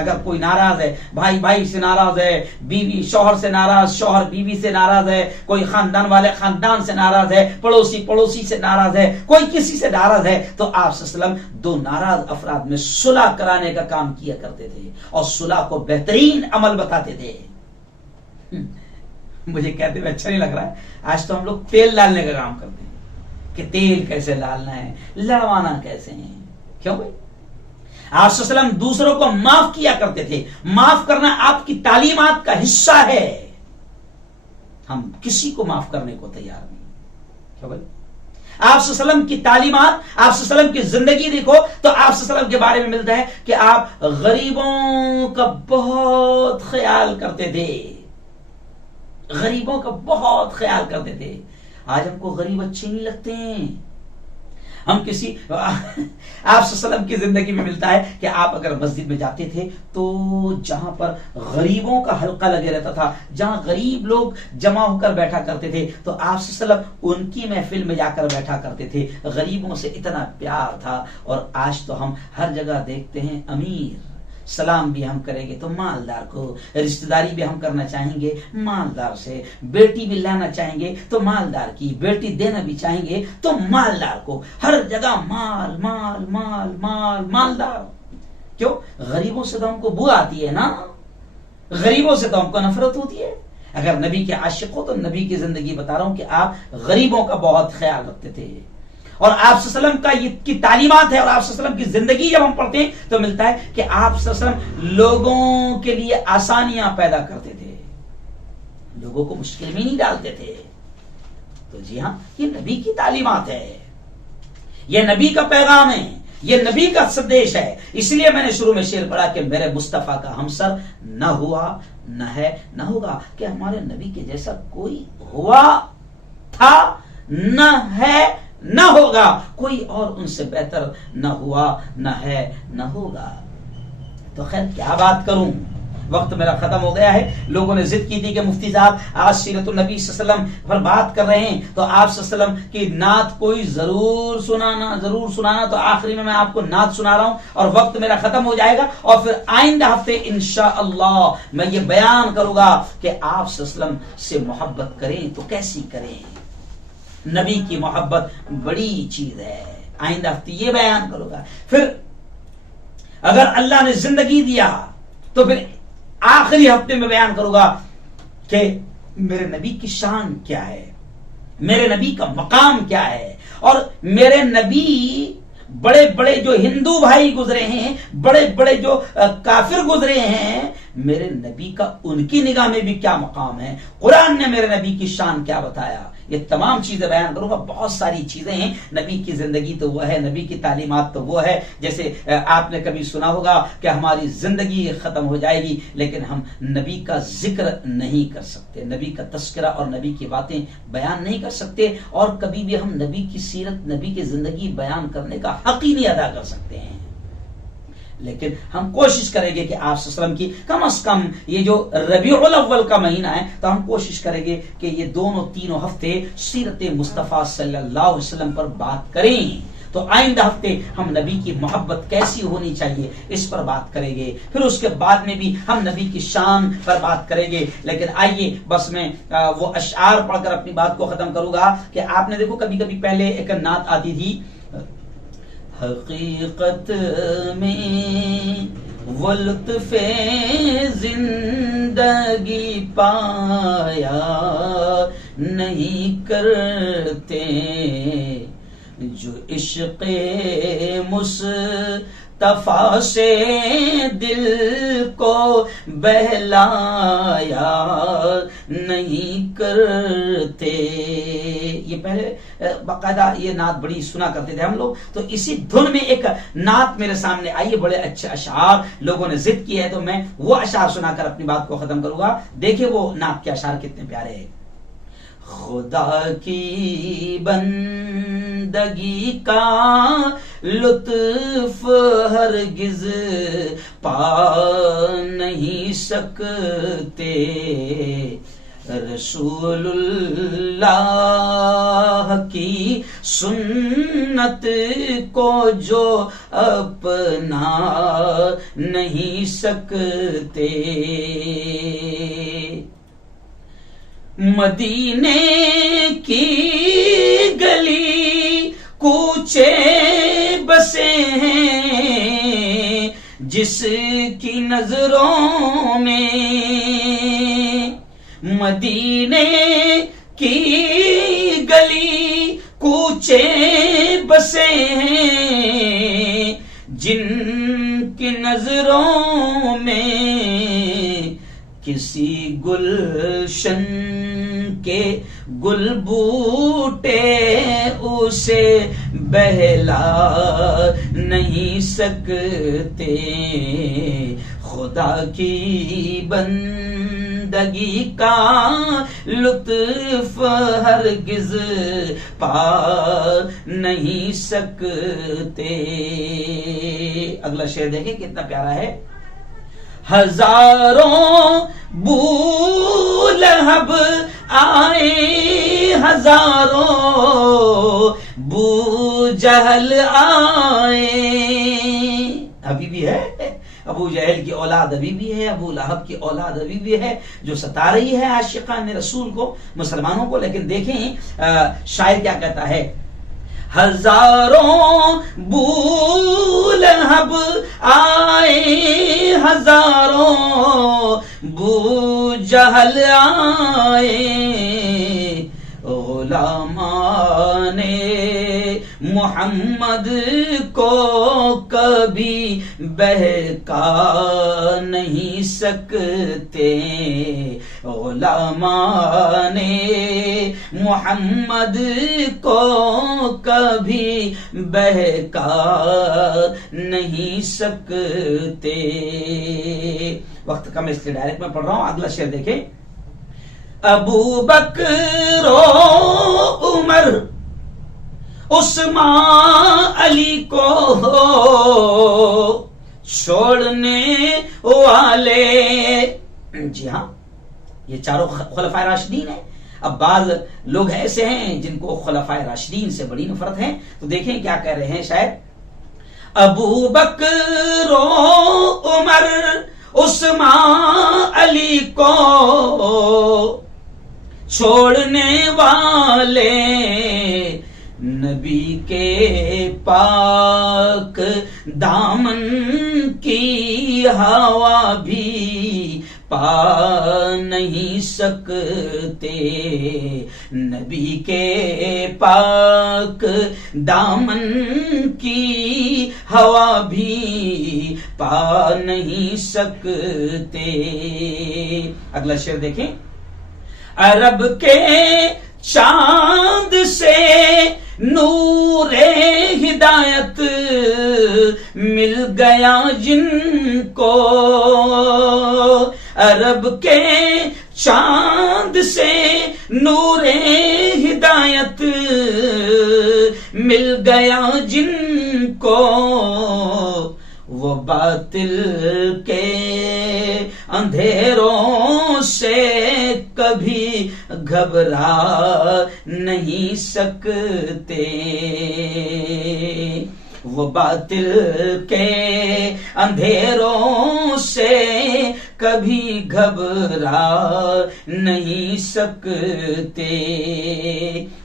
اگر کوئی ناراض ہے، بھائی بھائی سے ناراض ہے، بیوی شوہر سے ناراض، شوہر بیوی سے ناراض ہے، کوئی خاندان والے خاندان سے ناراض ہے، پڑوسی پڑوسی سے ناراض ہے، کوئی کسی سے ناراض ہے، تو آپ صلی اللہ علیہ وسلم دو ناراض افراد میں صلح کرانے کا کام کیا کرتے تھے اور صلح کو بہترین عمل بتاتے تھے. مجھے کہتے ہوئے اچھا نہیں لگ رہا ہے، آج تو ہم لوگ تیل ڈالنے کا کام کرتے ہیں کہ تیل کیسے ڈالنا ہے، لڑوانا کیسے ہے. کیوں بھائی؟ آپ صلی اللہ علیہ وسلم دوسروں کو معاف کیا کرتے تھے. معاف کرنا آپ کی تعلیمات کا حصہ ہے. ہم کسی کو معاف کرنے کو تیار نہیں. کیوں بھائی؟ آپ صلی اللہ علیہ وسلم کی تعلیمات، آپ صلی اللہ علیہ وسلم کی زندگی دیکھو تو آپ صلی اللہ علیہ وسلم کے بارے میں ملتا ہے کہ آپ غریبوں کا بہت خیال کرتے تھے. غریبوں کا بہت خیال کرتے تھے. آج ہم کو غریب اچھے نہیں لگتے ہیں. ہم کسی آپ صلی اللہ علیہ وسلم کی زندگی میں ملتا ہے کہ آپ اگر مسجد میں جاتے تھے تو جہاں پر غریبوں کا حلقہ لگے رہتا تھا، جہاں غریب لوگ جمع ہو کر بیٹھا کرتے تھے، تو آپ صلی اللہ علیہ وسلم ان کی محفل میں جا کر بیٹھا کرتے تھے. غریبوں سے اتنا پیار تھا. اور آج تو ہم ہر جگہ دیکھتے ہیں امیر، سلام بھی ہم کریں گے تو مالدار کو، رشتہ داری بھی ہم کرنا چاہیں گے مالدار سے، بیٹی بھی لانا چاہیں گے تو مالدار کی، بیٹی دینا بھی چاہیں گے تو مالدار کو. ہر جگہ مال مال مال مال مالدار. کیوں؟ غریبوں سے تو ہم کو بو آتی ہے نا، غریبوں سے تو ہم کو نفرت ہوتی ہے. اگر نبی کے عاشق ہو تو نبی کی زندگی بتا رہا ہوں کہ آپ غریبوں کا بہت خیال رکھتے تھے. اور آپ صلی اللہ علیہ وسلم کا یہ کی تعلیمات ہے اور آپ صلی اللہ علیہ وسلم کی زندگی جب ہم پڑھتے ہیں تو ملتا ہے کہ آپ صلی اللہ علیہ وسلم لوگوں کے لیے آسانیاں پیدا کرتے تھے، لوگوں کو مشکل میں نہیں ڈالتے تھے. تو جی ہاں، یہ نبی کی تعلیمات ہے، یہ نبی کا پیغام ہے، یہ نبی کا سندیش ہے. اس لیے میں نے شروع میں شعر پڑھا کہ میرے مصطفیٰ کا ہمسر نہ ہوا نہ ہے نہ ہوگا. کہ ہمارے نبی کے جیسا کوئی ہوا تھا نہ ہے نہ ہوگا، کوئی اور ان سے بہتر نہ ہوا نہ ہے نہ ہوگا. تو خیر کیا بات کروں، وقت میرا ختم ہو گیا ہے. لوگوں نے ضد کی تھی کہ مفتی صاحب آج سیرت النبی صلی اللہ علیہ وسلم پر بات کر رہے ہیں تو آپ صلی اللہ علیہ وسلم کی نعت کوئی ضرور سنانا. تو آخری میں آپ کو نعت سنا رہا ہوں اور وقت میرا ختم ہو جائے گا، اور پھر آئندہ ہفتے انشاءاللہ میں یہ بیان کروں گا کہ آپ صلی اللہ علیہ وسلم سے محبت کریں تو کیسی کریں. نبی کی محبت بڑی چیز ہے. آئندہ ہفتے یہ بیان کروں گا. پھر اگر اللہ نے زندگی دیا تو پھر آخری ہفتے میں بیان کروں گا کہ میرے نبی کی شان کیا ہے، میرے نبی کا مقام کیا ہے. اور میرے نبی بڑے بڑے جو ہندو بھائی گزرے ہیں، بڑے بڑے جو کافر گزرے ہیں، میرے نبی کا ان کی نگاہ میں بھی کیا مقام ہے. قرآن نے میرے نبی کی شان کیا بتایا، یہ تمام چیزیں بیان کروں گا. بہت ساری چیزیں ہیں. نبی کی زندگی تو وہ ہے، نبی کی تعلیمات تو وہ ہے. جیسے آپ نے کبھی سنا ہوگا کہ ہماری زندگی ختم ہو جائے گی لیکن ہم نبی کا ذکر نہیں کر سکتے، نبی کا تذکرہ اور نبی کی باتیں بیان نہیں کر سکتے، اور کبھی بھی ہم نبی کی سیرت، نبی کی زندگی بیان کرنے کا حق ہی نہیں ادا کر سکتے ہیں. لیکن ہم کوشش کریں گے کہ آپ صلی اللہ علیہ وسلم کی کم از کم یہ جو ربیع الاول کا مہینہ ہے تو ہم کوشش کریں گے کہ یہ تینوں ہفتے سیرت مصطفیٰ صلی اللہ علیہ وسلم پر بات کریں. تو آئندہ ہفتے ہم نبی کی محبت کیسی ہونی چاہیے اس پر بات کریں گے. پھر اس کے بعد میں بھی ہم نبی کی شان پر بات کریں گے. لیکن آئیے بس میں وہ اشعار پڑھ کر اپنی بات کو ختم کروں گا کہ آپ نے دیکھو کبھی کبھی پہلے ایک نعت آتی تھی، حقیقت میں وہ لطف زندگی پایا نہیں کرتے جو عشق مصطفیٰ تفا سے دل کو بہلایا نہیں کرتے. یہ پہلے باقاعدہ یہ نعت بڑی سنا کرتے تھے ہم لوگ. تو اسی دھن میں ایک نعت میرے سامنے آئی ہے, بڑے اچھے اشعار لوگوں نے ضد کی ہے, تو میں وہ اشعار سنا کر اپنی بات کو ختم کروں گا. دیکھیں وہ نعت کے اشعار کتنے پیارے ہیں. خدا کی بندگی کا لطف ہرگز پا نہیں سکتے, رسول اللہ کی سنت کو جو اپنا نہیں سکتے. مدینے کی گلی کوچے بسے ہیں جس کی نظروں میں, مدینے کی گلی کوچے بسے ہیں جن کی نظروں میں کسی گلشن کے گل بوٹے اسے بہلا نہیں سکتے. خدا کی بندگی کا لطف ہرگز پا نہیں سکتے. اگلا شعر دیکھیں کتنا پیارا ہے. ہزاروں بولہب آئے, ہزاروں بو جہل آئے. ابھی بھی ہے ابو جہل کی اولاد, ابھی بھی ہے ابو لہب کی اولاد, ابھی بھی ہے جو ستا رہی ہے عاشقان رسول کو, مسلمانوں کو. لیکن دیکھیں شاعر کیا کہتا ہے. ہزاروں بولہب آئے, ہزاروں بو جہل آئے, غلامان محمد کو کبھی بہکا نہیں سکتے, غلامان محمد کو کبھی بہکا نہیں سکتے. وقت کم اس لیے ڈائریکٹ میں پڑھ رہا ہوں. اگلا شعر دیکھیں. ابو بکر و عمر عثمان علی کو چھوڑنے والے, جی ہاں یہ چاروں خلفائے راشدین ہیں. اب بعض لوگ ایسے ہیں جن کو خلفائے راشدین سے بڑی نفرت ہے, تو دیکھیں کیا کہہ رہے ہیں شاید. ابو بکر و عمر عثمان علی کو چھوڑنے والے, نبی کے پاک دامن کی ہوا بھی پا نہیں سکتے, نبی کے پاک دامن کی ہوا بھی پا نہیں سکتے. اگلا شعر دیکھیں. عرب کے چاند سے نور ہدایت مل گیا جن کو, عرب کے چاند سے نور ہدایت مل گیا جن کو, وہ باطل کے اندھیروں سے کبھی گھبرا نہیں سکتے, وہ باطل کے اندھیروں سے کبھی گھبرا نہیں سکتے.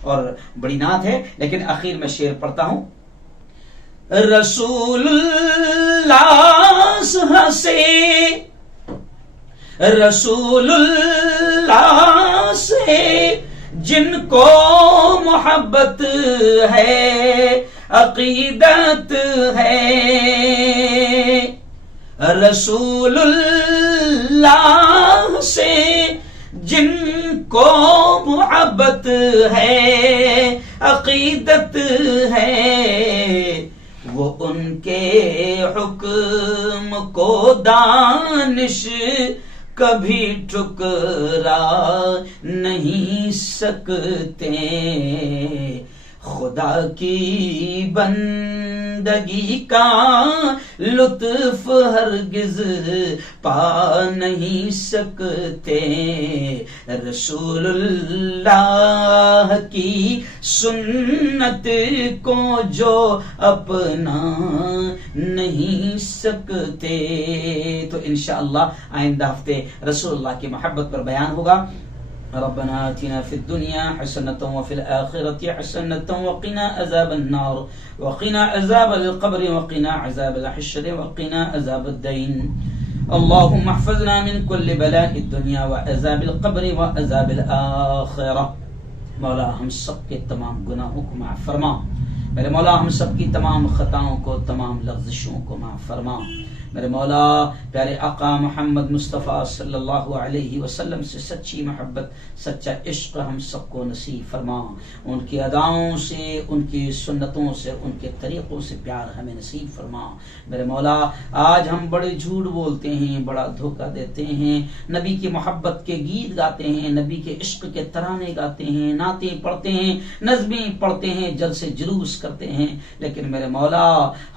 اور بڑی نعت ہے لیکن آخر میں شعر پڑھتا ہوں. رسول اللہ سے رسول اللہ سے جن کو محبت ہے عقیدت ہے, رسول اللہ سے جن کو محبت ہے عقیدت ہے وہ ان کے حکم کو دانش کبھی ٹکرا نہیں سکتے خدا کی بندگی کا لطف ہرگز پا نہیں سکتے رسول اللہ کی سنت کو جو اپنا نہیں سکتے. تو انشاءاللہ آئندہ ہفتے رسول اللہ کی محبت پر بیان ہوگا. ربنا آتنا في الدنيا حسنة وفي الآخرة حسنة وقنا عذاب النار وقنا عذاب القبر وقنا عذاب الحشر وقنا عذاب الدين. اللهم احفظنا من كل بلاء الدنيا وعذاب القبر وعذاب الآخرة. مولا ہم سب کے تمام گناہوں کو معاف فرما. میرے مولا ہم سب کی تمام خطاؤں کو تمام لغزشوں کو معاف فرما. میرے مولا پیارے آقا محمد مصطفیٰ صلی اللہ علیہ وسلم سے سچی محبت سچا عشق ہم سب کو نصیب فرما. ان کی اداؤں سے ان کی سنتوں سے ان کے طریقوں سے پیار ہمیں نصیب فرما. میرے مولا آج ہم بڑے جھوٹ بولتے ہیں بڑا دھوکہ دیتے ہیں نبی کی محبت کے گیت گاتے ہیں نبی کے عشق کے ترانے گاتے ہیں نعتیں پڑھتے ہیں نظمیں پڑھتے ہیں جلسے جلوس کرتے ہیں لیکن میرے مولا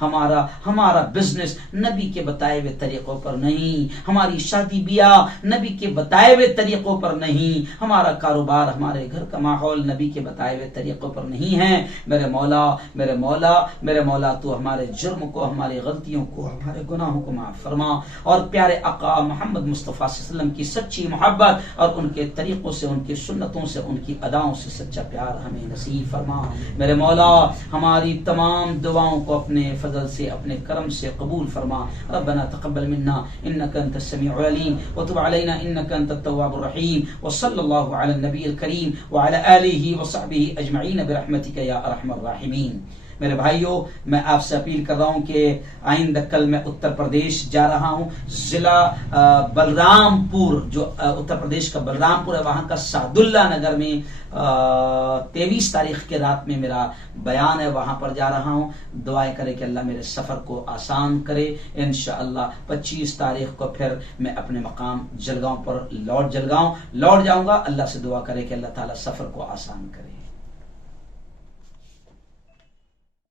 ہمارا بزنس نبی کے بتائے ہوئے طریقوں پر نہیں ہماری شادی بیاہ نبی کے بتائے ہوئے طریقوں پر نہیں ہمارا کاروبار ہمارے گھر کا ماحول نبی کے بتائے ہوئے طریقوں پر نہیں ہے. میرے مولا تو ہمارے جرم کو ہماری غلطیوں کو ہمارے گناہوں کو معاف فرما اور پیارے آقا محمد مصطفیٰ صلی اللہ علیہ وسلم کی سچی محبت اور ان کے طریقوں سے ان کی سنتوں سے ان کی اداؤں سے سچا پیار ہمیں نصیب فرما. میرے مولا ہماری تمام دعاؤں کو اپنے فضل سے اپنے کرم سے قبول فرما. ربنا تقبل منا انك انت السميع العليم وتب علينا انك انت التواب الرحيم وصلى الله على النبي الكريم وعلى اله وصحبه اجمعين برحمتك يا ارحم الراحمين. میرے بھائیوں میں آپ سے اپیل کر رہا ہوں کہ آئندہ کل میں اتر پردیش جا رہا ہوں ضلع بلرام پور جو اتر پردیش کا بلرام پور ہے وہاں کا سعد اللہ نگر میں 23 تاریخ کے رات میں میرا بیان ہے وہاں پر جا رہا ہوں. دعائیں کرے کہ اللہ میرے سفر کو آسان کرے. انشاءاللہ 25 تاریخ کو پھر میں اپنے مقام جلگاؤں پر لوٹ جاؤں گا. اللہ سے دعا کرے کہ اللہ تعالیٰ سفر کو آسان کرے.